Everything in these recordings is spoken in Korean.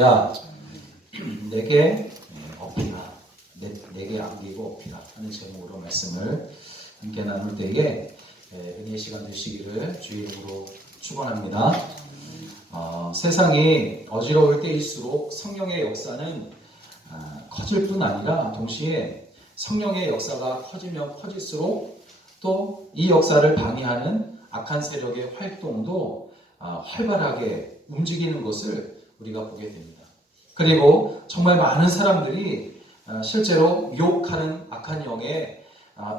야, 내게 어필하, 내게 안기고 어필하 하는 제목으로 말씀을 함께 나눌 때에 은혜의 시간 되시기를 주의 이름으로 축원합니다. 세상이 어지러울 때일수록 성령의 역사는 커질 뿐 아니라 동시에 성령의 역사가 커지면 커질수록 또 이 역사를 방해하는 악한 세력의 활동도 활발하게 움직이는 것을 우리가 보게 됩니다. 그리고 정말 많은 사람들이 실제로 유혹하는 악한 영에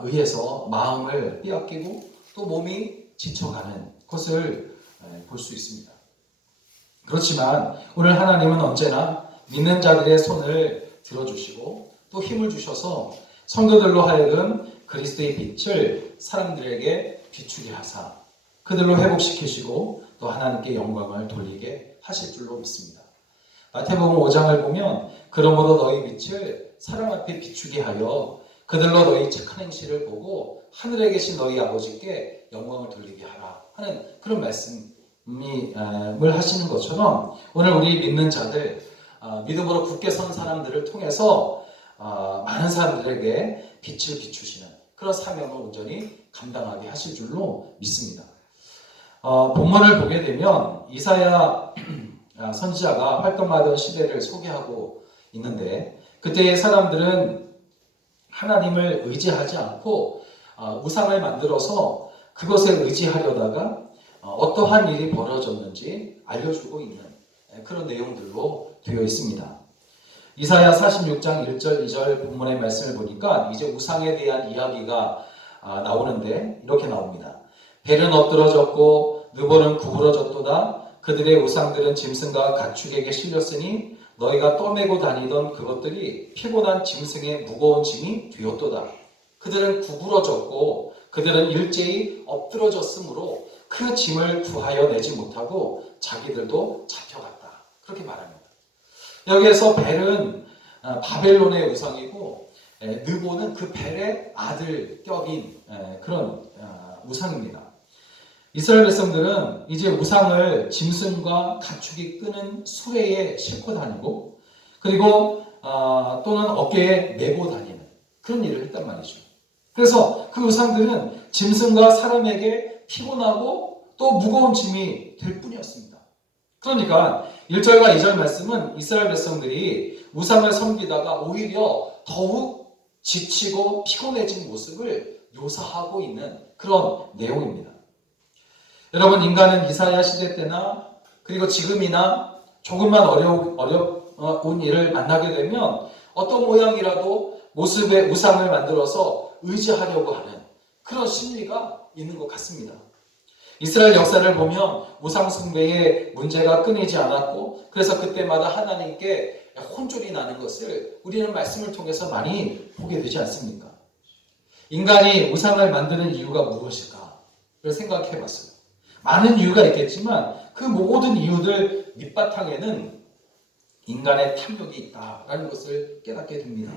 의해서 마음을 빼앗기고 또 몸이 지쳐가는 것을 볼 수 있습니다. 그렇지만 오늘 하나님은 언제나 믿는 자들의 손을 들어주시고 또 힘을 주셔서 성도들로 하여금 그리스도의 빛을 사람들에게 비추게 하사 그들로 회복시키시고 또 하나님께 영광을 돌리게 하실 줄로 믿습니다. 마태복음 5장을 보면 그러므로 너희 빛을 사람 앞에 비추게 하여 그들로 너희 착한 행실을 보고 하늘에 계신 너희 아버지께 영광을 돌리게 하라 하는 그런 말씀을 하시는 것처럼 오늘 우리 믿는 자들 믿음으로 굳게 선 사람들을 통해서 많은 사람들에게 빛을 비추시는 그런 사명을 온전히 감당하게 하실 줄로 믿습니다. 본문을 보게 되면 이사야 선지자가 활동하던 시대를 소개하고 있는데 그때의 사람들은 하나님을 의지하지 않고 우상을 만들어서 그것에 의지하려다가 어떠한 일이 벌어졌는지 알려주고 있는 그런 내용들로 되어 있습니다. 이사야 46장 1절 2절 본문의 말씀을 보니까 이제 우상에 대한 이야기가 나오는데 이렇게 나옵니다. 벨은 엎드러졌고 느보는 구부러졌도다. 그들의 우상들은 짐승과 가축에게 실렸으니 너희가 떠매고 다니던 그것들이 피곤한 짐승의 무거운 짐이 되었도다. 그들은 구부러졌고 그들은 일제히 엎드러졌으므로 그 짐을 구하여 내지 못하고 자기들도 잡혀갔다. 그렇게 말합니다. 여기에서 벨은 바벨론의 우상이고 느보는 그 벨의 아들 격인 그런 우상입니다. 이스라엘 백성들은 이제 우상을 짐승과 가축이 끄는 수레에 싣고 다니고 그리고 또는 어깨에 메고 다니는 그런 일을 했단 말이죠. 그래서 그 우상들은 짐승과 사람에게 피곤하고 또 무거운 짐이 될 뿐이었습니다. 그러니까 1절과 2절 말씀은 이스라엘 백성들이 우상을 섬기다가 오히려 더욱 지치고 피곤해진 모습을 묘사하고 있는 그런 내용입니다. 여러분, 인간은 이사야 시대 때나 그리고 지금이나 조금만 어려운 일을 만나게 되면 어떤 모양이라도 모습의 우상을 만들어서 의지하려고 하는 그런 심리가 있는 것 같습니다. 이스라엘 역사를 보면 우상 숭배에 문제가 끊이지 않았고 그래서 그때마다 하나님께 혼쭐이 나는 것을 우리는 말씀을 통해서 많이 보게 되지 않습니까? 인간이 우상을 만드는 이유가 무엇일까를 생각해 봤어요. 많은 이유가 있겠지만 그 모든 이유들 밑바탕에는 인간의 탐욕이 있다라는 것을 깨닫게 됩니다.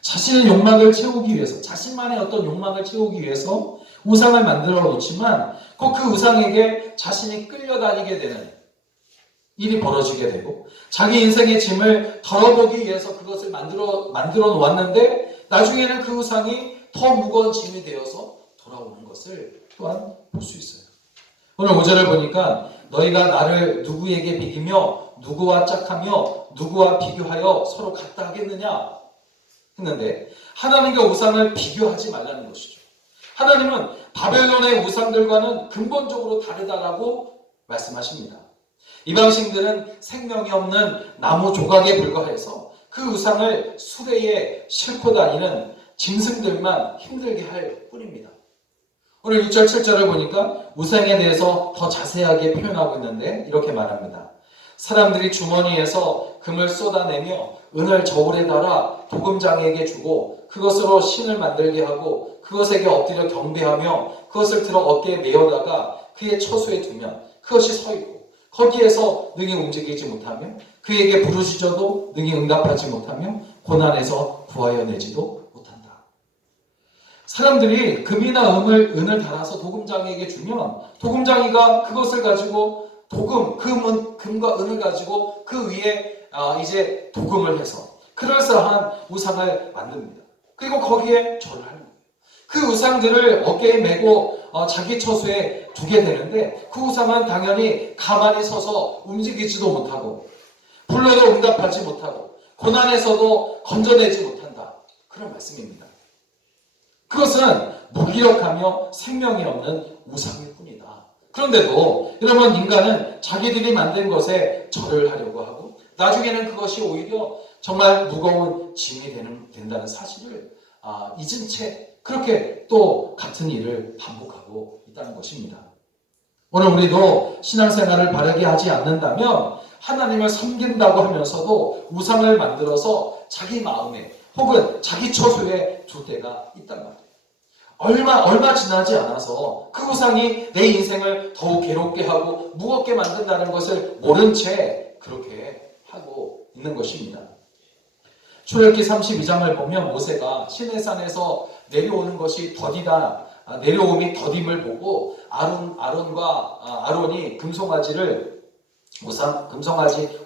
자신의 욕망을 채우기 위해서 자신만의 어떤 욕망을 채우기 위해서 우상을 만들어 놓지만 꼭 그 우상에게 자신이 끌려다니게 되는 일이 벌어지게 되고 자기 인생의 짐을 덜어보기 위해서 그것을 만들어 놓았는데 나중에는 그 우상이 더 무거운 짐이 되어서 돌아오는 것을 또한 볼 수 있어요. 오늘 5절을 보니까 너희가 나를 누구에게 비기며 누구와 짝하며 누구와 비교하여 서로 같다 하겠느냐 했는데 하나님과 우상을 비교하지 말라는 것이죠. 하나님은 바벨론의 우상들과는 근본적으로 다르다라고 말씀하십니다. 이방신들은 생명이 없는 나무 조각에 불과해서 그 우상을 수레에 싣고 다니는 짐승들만 힘들게 할 뿐입니다. 오늘 6절 7절을 보니까 우상에 대해서 더 자세하게 표현하고 있는데 이렇게 말합니다. 사람들이 주머니에서 금을 쏟아내며 은을 저울에 달아 도금장에게 주고 그것으로 신을 만들게 하고 그것에게 엎드려 경배하며 그것을 들어 어깨에 메어다가 그의 처소에 두면 그것이 서 있고 거기에서 능히 움직이지 못하며 그에게 부르짖어도 능히 응답하지 못하며 고난에서 구하여 내지도 못한다. 사람들이 금이나 은을 달아서 도금장에게 주면 도금장이가 그것을 가지고 도금, 금과 은을 가지고 그 위에 이제 도금을 해서 그럴싸한 우상을 만듭니다. 그리고 거기에 절을 하는 거예요. 그 우상들을 어깨에 메고 자기 처소에 두게 되는데 그 우상은 당연히 가만히 서서 움직이지도 못하고 불러도 응답하지 못하고 고난에서도 건져내지 못한다. 그런 말씀입니다. 그것은 무기력하며 생명이 없는 우상일 뿐이다. 그런데도 여러분, 인간은 자기들이 만든 것에 절을 하려고 하고 나중에는 그것이 오히려 정말 무거운 짐이 된다는 사실을 잊은 채 그렇게 또 같은 일을 반복하고 있다는 것입니다. 오늘 우리도 신앙생활을 바르게 하지 않는다면 하나님을 섬긴다고 하면서도 우상을 만들어서 자기 마음에 혹은 자기 처소에 둘 때가 있단 말이에요. 얼마 지나지 않아서 그 우상이 내 인생을 더욱 괴롭게 하고 무겁게 만든다는 것을 모른 채 그렇게 하고 있는 것입니다. 출애굽기 32장을 보면 모세가 시내산에서 내려오는 것이 더디다, 내려옴이 더딤을 보고 아론이 금송아지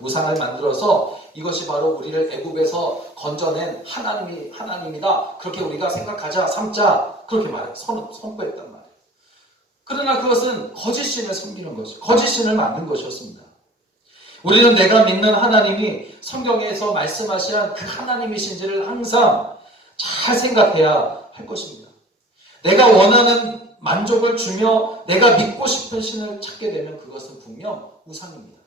우상을 만들어서 이것이 바로 우리를 애굽에서 건져낸 하나님이다. 그렇게 우리가 생각하자, 삼자, 그렇게 선포했단 말이에요. 그러나 그것은 거짓신을 섬기는 것이죠. 거짓신을 만든 것이었습니다. 우리는 내가 믿는 하나님이 성경에서 말씀하신 그 하나님이신지를 항상 잘 생각해야 할 것입니다. 내가 원하는 만족을 주며 내가 믿고 싶은 신을 찾게 되면 그것은 분명 우상입니다.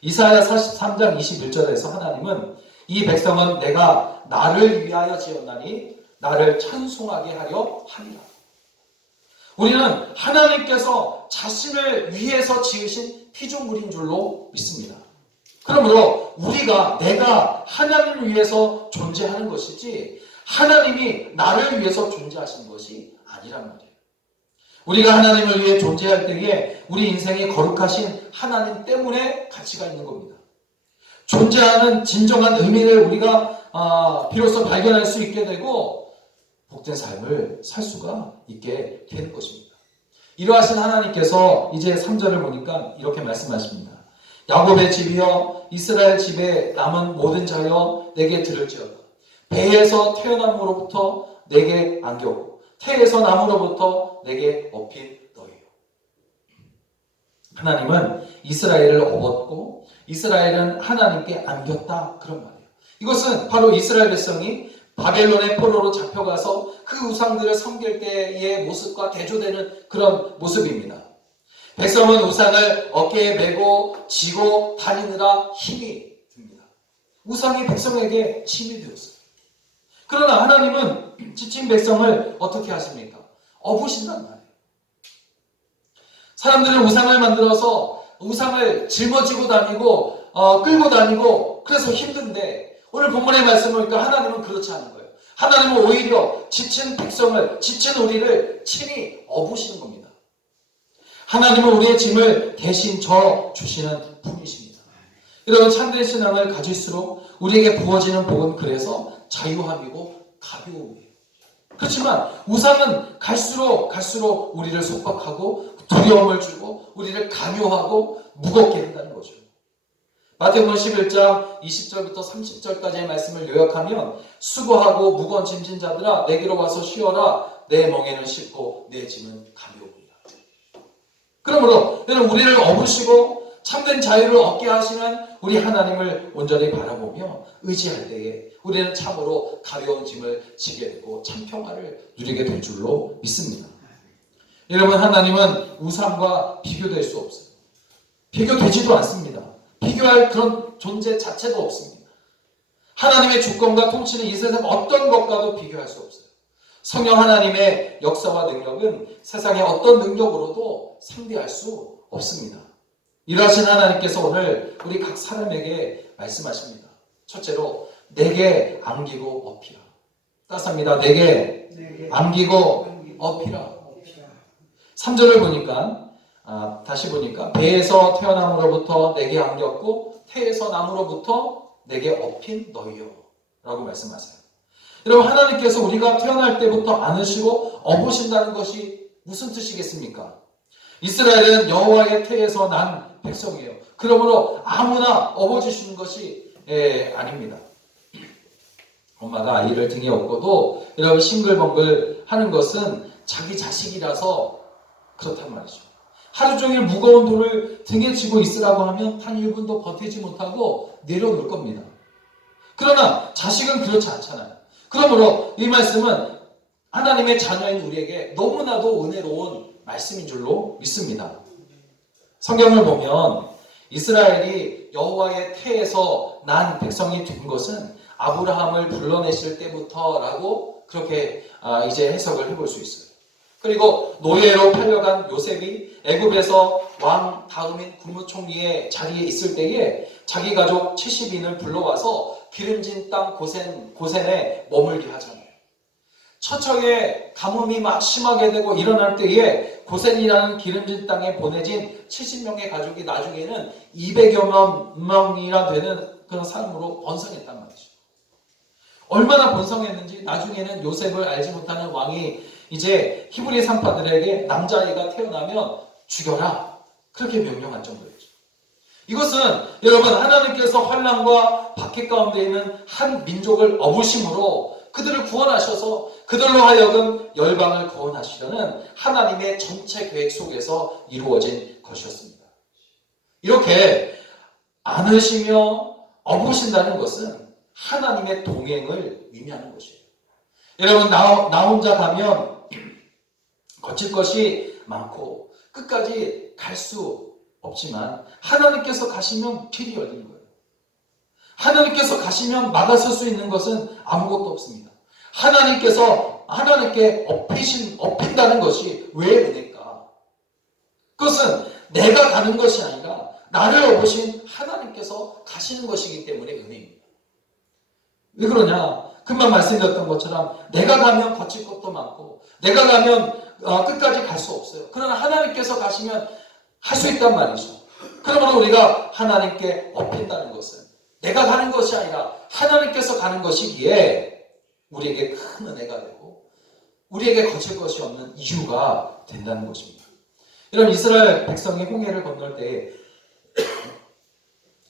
이사야 43장 21절에서 하나님은 이 백성은 내가 나를 위하여 지었나니 나를 찬송하게 하려 함이라. 우리는 하나님께서 자신을 위해서 지으신 피조물인 줄로 믿습니다. 그러므로 내가 하나님을 위해서 존재하는 것이지 하나님이 나를 위해서 존재하신 것이 아니란 말이에요. 우리가 하나님을 위해 존재할 때에 우리 인생이 거룩하신 하나님 때문에 가치가 있는 겁니다. 존재하는 진정한 의미를 우리가 비로소 발견할 수 있게 되고 복된 삶을 살 수가 있게 되는 것입니다. 이러하신 하나님께서 이제 3절을 보니까 이렇게 말씀하십니다. 야곱의 집이여 이스라엘 집에 남은 모든 자여 내게 들을지어다. 배에서 태어남으로부터 내게 안겼고 태에서 남으로부터 내게 업힌 너희요. 하나님은 이스라엘을 업었고 이스라엘은 하나님께 안겼다, 그런 말이에요. 이것은 바로 이스라엘 백성이 바벨론의 포로로 잡혀가서 그 우상들을 섬길 때의 모습과 대조되는 그런 모습입니다. 백성은 우상을 어깨에 메고 지고 다니느라 힘이 듭니다. 우상이 백성에게 힘이 되었어요. 그러나 하나님은 지친 백성을 어떻게 하십니까? 업으신단 말이에요. 사람들은 우상을 만들어서 우상을 짊어지고 다니고 끌고 다니고 그래서 힘든데 오늘 본문의 말씀을 보니까 하나님은 그렇지 않은 거예요. 하나님은 오히려 지친 백성을, 지친 우리를 친히 업으시는 겁니다. 하나님은 우리의 짐을 대신 져 주시는 분이십니다. 여러분, 참된 신앙을 가질수록 우리에게 부어지는 복은 그래서 자유함이고 가벼움이에요. 그렇지만 우상은 갈수록 우리를 속박하고 두려움을 주고 우리를 강요하고 무겁게 한다는 거죠. 마태복음 11장 20절부터 30절까지의 말씀을 요약하면 수고하고 무거운 짐진 자들아 내게로 와서 쉬어라. 내 멍에는 쉽고 내 짐은 가벼우리라. 그러므로 우리를 업으시고 참된 자유를 얻게 하시는 우리 하나님을 온전히 바라보며 의지할 때에 우리는 참으로 가벼운 짐을 지게 되고 참 평화를 누리게 될 줄로 믿습니다. 여러분, 하나님은 우상과 비교될 수 없어요. 비교되지도 않습니다. 비교할 그런 존재 자체도 없습니다. 하나님의 주권과 통치는 이 세상 어떤 것과도 비교할 수 없어요. 성령 하나님의 역사와 능력은 세상의 어떤 능력으로도 상대할 수 없습니다. 이러하신 하나님께서 오늘 우리 각 사람에게 말씀하십니다. 첫째로 내게 안기고 업히라. 따스합니다. 내게 안기고 업히라. 3절을 보니까 다시 보니까 배에서 태어남으로부터 내게 안겼고 태에서 남으로부터 내게 업힌 너희요 라고 말씀하세요. 여러분, 하나님께서 우리가 태어날 때부터 안으시고 업으신다는 것이 무슨 뜻이겠습니까? 이스라엘은 여호와의 태에서 난 백성이에요. 그러므로 아무나 업어주시는 것이 아닙니다. 엄마가 아이를 등에 업고도 여러분 싱글벙글 하는 것은 자기 자식이라서 그렇단 말이죠. 하루 종일 무거운 돌을 등에 지고 있으라고 하면 단 1분도 버티지 못하고 내려놓을 겁니다. 그러나 자식은 그렇지 않잖아요. 그러므로 이 말씀은 하나님의 자녀인 우리에게 너무나도 은혜로운 말씀인 줄로 믿습니다. 성경을 보면 이스라엘이 여호와의 태에서 난 백성이 된 것은 아브라함을 불러내실 때부터라고 그렇게 이제 해석을 해볼 수 있어요. 그리고 노예로 팔려간 요셉이 애굽에서 왕 다음인 국무총리의 자리에 있을 때에 자기 가족 70인을 불러와서 기름진 땅 고센에 머물게 하잖아요. 처처에 가뭄이 막 심하게 되고 일어날 때에 고센이라는 기름진 땅에 보내진 70명의 가족이 나중에는 200여 명이나 되는 그런 사람으로 번성했단 말이죠. 얼마나 번성했는지 나중에는 요셉을 알지 못하는 왕이 이제 히브리 산파들에게 남자아이가 태어나면 죽여라, 그렇게 명령한 정도였죠. 이것은 여러분 하나님께서 환난과 박해 가운데 있는 한 민족을 업으심으로 그들을 구원하셔서 그들로 하여금 열방을 구원하시려는 하나님의 전체 계획 속에서 이루어진 것이었습니다. 이렇게 안으시며 업으신다는 것은 하나님의 동행을 의미하는 것이에요. 여러분 나 혼자 가면 거칠 것이 많고 끝까지 갈 수 없지만 하나님께서 가시면 길이 열린 거예요. 하나님께서 가시면 막아설 수 있는 것은 아무것도 없습니다. 하나님께 업힌다는 것이 왜 은혜일까? 그것은 내가 가는 것이 아니라 나를 업으신 하나님께서 가시는 것이기 때문에 은혜입니다. 왜 그러냐? 금방 말씀드렸던 것처럼 내가 가면 거칠 것도 많고 내가 가면 끝까지 갈 수 없어요. 그러나 하나님께서 가시면 할 수 있단 말이죠. 그러므로 우리가 하나님께 업힌다는 것은 내가 가는 것이 아니라 하나님께서 가는 것이기에 우리에게 큰 은혜가 되고 우리에게 거칠 것이 없는 이유가 된다는 것입니다. 이런 이스라엘 백성이 홍해를 건널 때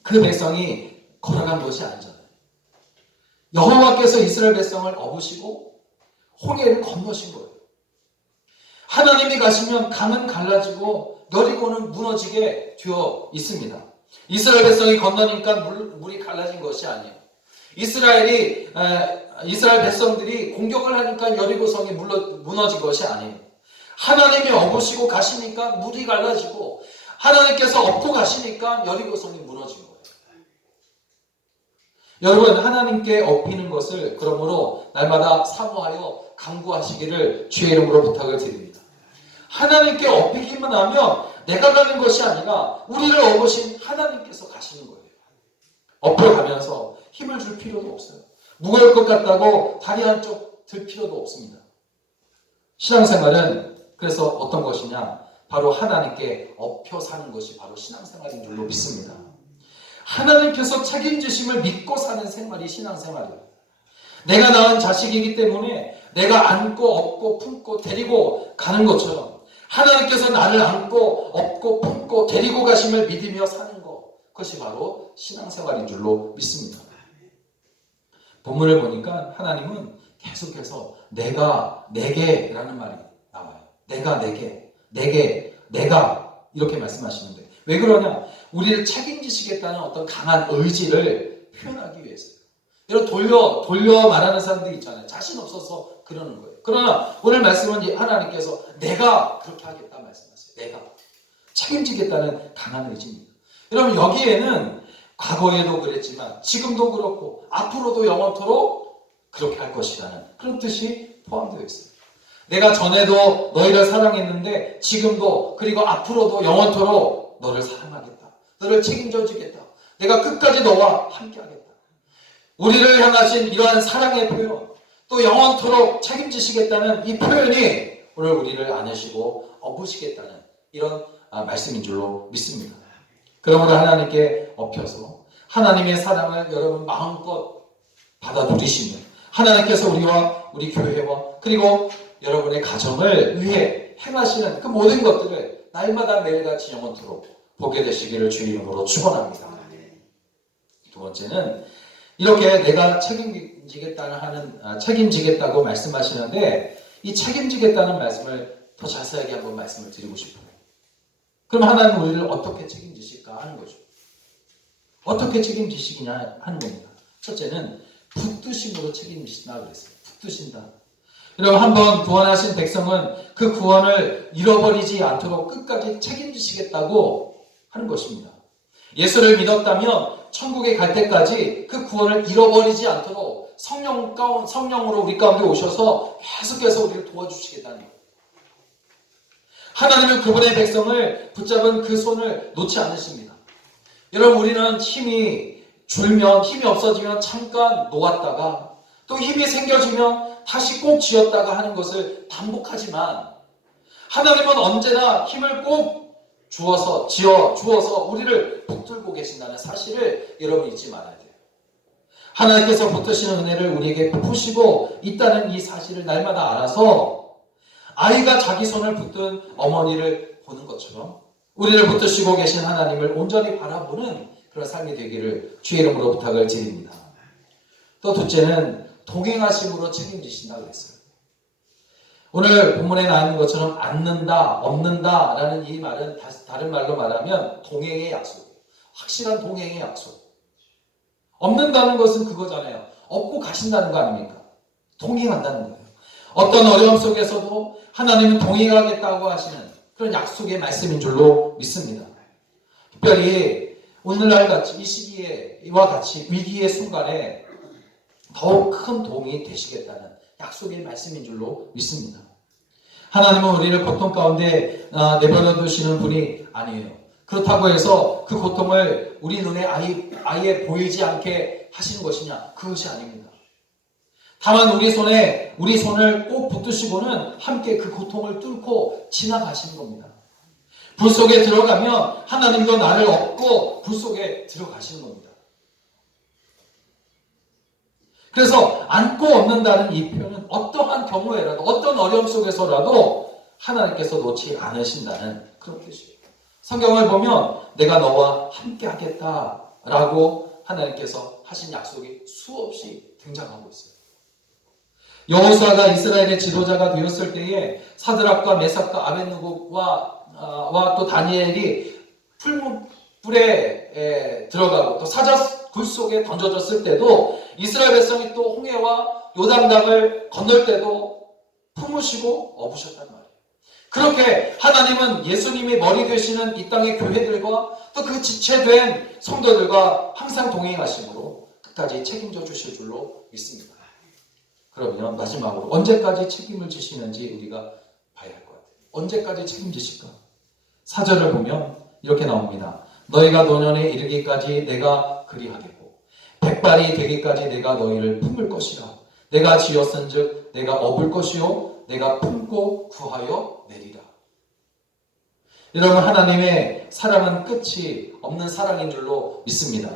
그 백성이 걸어간 것이 아니잖아요. 여호와께서 이스라엘 백성을 업으시고 홍해를 건너신 거예요. 하나님이 가시면 강은 갈라지고 여리고는 무너지게 되어 있습니다. 이스라엘 백성이 건너니까 물이 갈라진 것이 아니에요. 이스라엘 백성들이 공격을 하니까 여리고성이 무너진 것이 아니에요. 하나님이 업으시고 가시니까 물이 갈라지고 하나님께서 업고 가시니까 여리고성이 무너진 거예요. 여러분 하나님께 업히는 것을 그러므로 날마다 사모하여 강구하시기를 주의 이름으로 부탁을 드립니다. 하나님께 업히기만 하면 내가 가는 것이 아니라 우리를 업으신 하나님께서 가시는 거예요. 업혀가면서 힘을 줄 필요도 없어요. 무거울 것 같다고 다리 한쪽 들 필요도 없습니다. 신앙생활은 그래서 어떤 것이냐? 바로 하나님께 업혀 사는 것이 바로 신앙생활인 줄로 믿습니다. 하나님께서 책임지심을 믿고 사는 생활이 신앙생활이에요. 내가 낳은 자식이기 때문에 내가 안고 업고 품고 데리고 가는 것처럼 하나님께서 나를 안고 업고 품고 데리고 가심을 믿으며 사는 것, 그것이 바로 신앙생활인 줄로 믿습니다. 본문을 보니까 하나님은 계속해서 내가 내게라는 말이 나와요. 내가 내가 이렇게 말씀하시는데 왜 그러냐? 우리를 책임지시겠다는 어떤 강한 의지를 표현하기 위해서요. 여러분 돌려 말하는 사람들이 있잖아요. 자신 없어서 그러는 거예요. 그러나 오늘 말씀은 하나님께서 내가 그렇게 하겠다 말씀하세요. 내가 책임지겠다는 강한 의지입니다. 여러분 여기에는 과거에도 그랬지만 지금도 그렇고 앞으로도 영원토록 그렇게 할 것이라는 그런 뜻이 포함되어 있어요. 내가 전에도 너희를 사랑했는데 지금도 그리고 앞으로도 영원토록 너를 사랑하겠다. 너를 책임져 주겠다. 내가 끝까지 너와 함께하겠다. 우리를 향하신 이러한 사랑의 표현, 또 영원토록 책임지시겠다는 이 표현이 오늘 우리를 안으시고 업으시겠다는 이런 말씀인 줄로 믿습니다. 그러므로 하나님께 업혀서 하나님의 사랑을 여러분 마음껏 받아 누리시면 하나님께서 우리와 우리 교회와 그리고 여러분의 가정을 위해 행하시는 그 모든 것들을 날마다 매일같이 영원토록 보게 되시기를 주의 이름으로 축원합니다. 두 번째는 이렇게 내가 책임지겠다고 말씀하시는데 이 책임지겠다는 말씀을 더 자세하게 한번 말씀을 드리고 싶어요. 그럼 하나님 우리를 어떻게 책임지실까 하는 거죠. 어떻게 책임지시기냐 하는 겁니다. 첫째는 붙드심으로 책임지신다 그랬어요. 붙드신다. 여러분 한번 구원하신 백성은 그 구원을 잃어버리지 않도록 끝까지 책임지시겠다고 하는 것입니다. 예수를 믿었다면 천국에 갈 때까지 그 구원을 잃어버리지 않도록 성령으로 우리 가운데 오셔서 계속해서 우리를 도와주시겠다는 거예요. 하나님은 그분의 백성을 붙잡은 그 손을 놓지 않으십니다. 여러분 우리는 힘이 줄면 힘이 없어지면 잠깐 놓았다가 또 힘이 생겨지면 다시 꼭 쥐었다가 하는 것을 반복하지만 하나님은 언제나 힘을 꼭 주어서 우리를 붙들고 계신다는 사실을 여러분 잊지 말아야 돼요. 하나님께서 붙드시는 은혜를 우리에게 푸시고 있다는 이 사실을 날마다 알아서 아이가 자기 손을 붙든 어머니를 보는 것처럼 우리를 붙드시고 계신 하나님을 온전히 바라보는 그런 삶이 되기를 주의 이름으로 부탁을 드립니다. 또 둘째는 동행하심으로 책임지신다 그랬어요. 오늘 본문에 나와 있는 것처럼 앉는다, 없는다 라는 이 말은 다른 말로 말하면 동행의 약속이에요. 확실한 동행의 약속. 없는다는 것은 그거잖아요. 없고 가신다는 거 아닙니까? 동행한다는 거예요. 어떤 어려움 속에서도 하나님은 동행하겠다고 하시는 그런 약속의 말씀인 줄로 믿습니다. 특별히 오늘날 같이 이 시기와 같이 위기의 순간에 더욱 큰 도움이 되시겠다는 약속의 말씀인 줄로 믿습니다. 하나님은 우리를 고통 가운데 내버려 두시는 분이 아니에요. 그렇다고 해서 그 고통을 우리 눈에 아예 보이지 않게 하시는 것이냐? 그것이 아닙니다. 다만 우리 손을 꼭 붙드시고는 함께 그 고통을 뚫고 지나가시는 겁니다. 불 속에 들어가면 하나님도 나를 업고 불 속에 들어가시는 겁니다. 그래서 안고 얻는다는 이 표현은 어떠한 경우에라도 어떤 어려움 속에서라도 하나님께서 놓지 않으신다는 그런 뜻이에요. 성경을 보면 내가 너와 함께 하겠다라고 하나님께서 하신 약속이 수없이 등장하고 있어요. 여호수아가 이스라엘의 지도자가 되었을 때에 사드락과 메삭과 아벳느고와 또 다니엘이 풀무불에 들어가고 또 사자굴 속에 던져졌을 때도 이스라엘 백성이 또 홍해와 요단강을 건널 때도 품으시고 업으셨단 말이에요. 그렇게 하나님은 예수님이 머리 되시는 이 땅의 교회들과 또 그 지체된 성도들과 항상 동행하심으로 끝까지 책임져 주실 줄로 믿습니다. 그러면 마지막으로 언제까지 책임을 지시는지 우리가 봐야 할 것 같아요. 언제까지 책임지실까? 4절을 보면 이렇게 나옵니다. 너희가 노년에 이르기까지 내가 그리하겠고 백발이 되기까지 내가 너희를 품을 것이라. 내가 지었은즉 내가 업을 것이요 내가 품고 구하여 내리라. 여러분 하나님의 사랑은 끝이 없는 사랑인 줄로 믿습니다.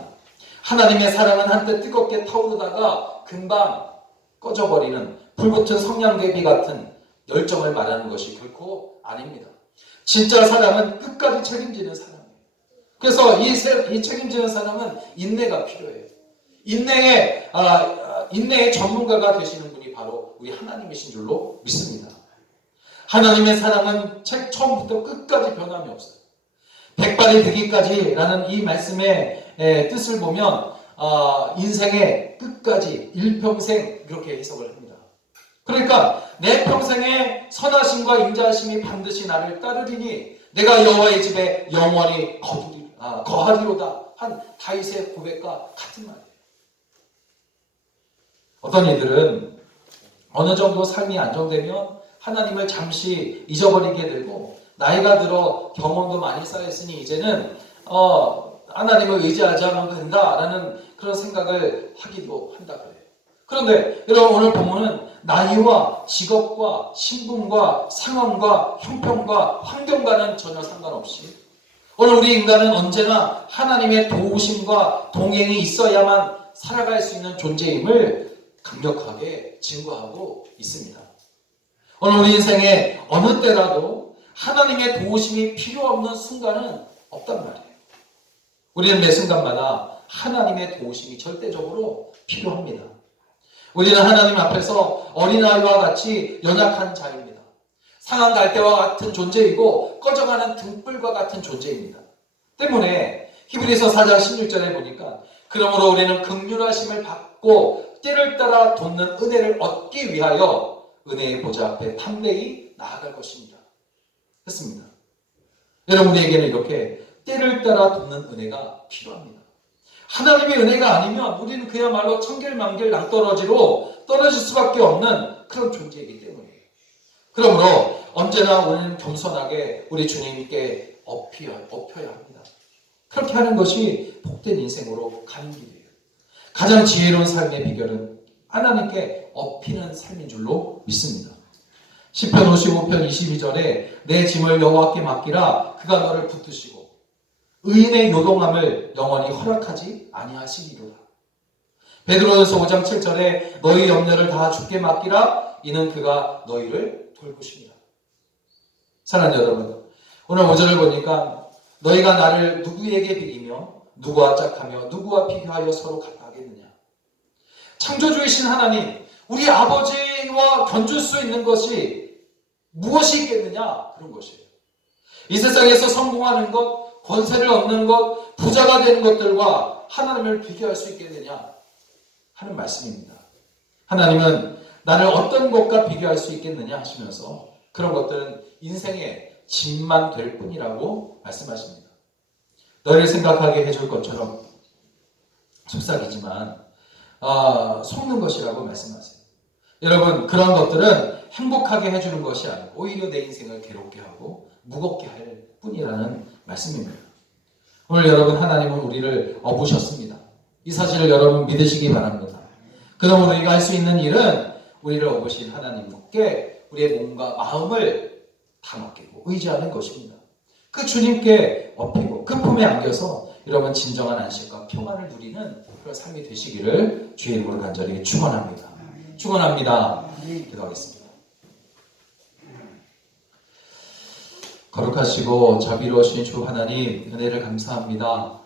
하나님의 사랑은 한때 뜨겁게 타오르다가 금방 꺼져버리는 불붙은 성냥개비 같은 열정을 말하는 것이 결코 아닙니다. 진짜 사랑은 끝까지 책임지는 사랑이에요. 그래서 이 책임지는 사랑은 인내가 필요해요. 인내의 전문가가 되시는 분이 바로 우리 하나님이신 줄로 믿습니다. 하나님의 사랑은 처음부터 끝까지 변함이 없어요. 백발이 되기까지라는 이 말씀의 뜻을 보면 인생의 끝까지 일평생 그렇게 해석을 합니다. 그러니까 내 평생의 선하심과 인자하심이 반드시 나를 따르리니 내가 여호와의 집에 영원히 거하리로다 한 다윗의 고백과 같은 말이에요. 어떤 이들은 어느 정도 삶이 안정되면 하나님을 잠시 잊어버리게 되고 나이가 들어 경험도 많이 쌓였으니 이제는 하나님을 의지하지 않아도 된다라는 그런 생각을 하기도 한다 그래요. 그런데 여러분 오늘 본문은 나이와 직업과 신분과 상황과 형편과 환경과는 전혀 상관없이 오늘 우리 인간은 언제나 하나님의 도우심과 동행이 있어야만 살아갈 수 있는 존재임을 강력하게 증거하고 있습니다. 오늘 우리 인생의 어느 때라도 하나님의 도우심이 필요 없는 순간은 없단 말이에요. 우리는 매 순간마다 하나님의 도우심이 절대적으로 필요합니다. 우리는 하나님 앞에서 어린아이와 같이 연약한 자입니다. 상한 갈대와 같은 존재이고 꺼져가는 등불과 같은 존재입니다. 때문에 히브리서 4장 16절에 보니까 그러므로 우리는 긍휼하심을 받고 때를 따라 돕는 은혜를 얻기 위하여 은혜의 보좌 앞에 담대히 나아갈 것입니다. 했습니다. 여러분, 우리에게는 이렇게 때를 따라 돕는 은혜가 필요합니다. 하나님의 은혜가 아니면 우리는 그야말로 천길만길 낭떠러지로 떨어질 수밖에 없는 그런 존재이기 때문이에요. 그러므로 언제나 우리는 겸손하게 우리 주님께 엎여야 합니다. 그렇게 하는 것이 복된 인생으로 가는 길이에요. 가장 지혜로운 삶의 비결은 하나님께 엎이는 삶인 줄로 믿습니다. 시편 55편 22절에 내 짐을 여호와께 맡기라 그가 너를 붙드시고 의인의 요동함을 영원히 허락하지 아니하시리로다. 베드로전서 5장 7절에 너희 염려를 다 주께 맡기라 이는 그가 너희를 돌보시니라. 사랑하는 여러분, 오늘 5절을 보니까 너희가 나를 누구에게 비기며 누구와 짝하며 누구와 비교하여 서로 같아하겠느냐. 창조주이신 하나님, 우리 아버지와 견줄 수 있는 것이 무엇이 있겠느냐? 그런 것이에요. 이 세상에서 성공하는 것, 권세를 얻는 것, 부자가 되는 것들과 하나님을 비교할 수 있겠느냐 하는 말씀입니다. 하나님은 나를 어떤 것과 비교할 수 있겠느냐 하시면서 그런 것들은 인생의 짐만 될 뿐이라고 말씀하십니다. 너를 생각하게 해줄 것처럼 속삭이지만 속는 것이라고 말씀하세요. 여러분, 그런 것들은 행복하게 해주는 것이 아니고 오히려 내 인생을 괴롭게 하고 무겁게 할 뿐이라는 말씀입니다. 오늘 여러분, 하나님은 우리를 업으셨습니다. 이 사실을 여러분 믿으시기 바랍니다. 그럼 우리가 할 수 있는 일은 우리를 업으신 하나님께 우리의 몸과 마음을 다 맡기고 의지하는 것입니다. 그 주님께 업히고 그 품에 안겨서 여러분 진정한 안식과 평안을 누리는 그런 삶이 되시기를 주의 이름으로 간절히 축원합니다. 축원합니다. 기도하겠습니다. 거룩하시고 자비로우신 주 하나님, 은혜를 감사합니다.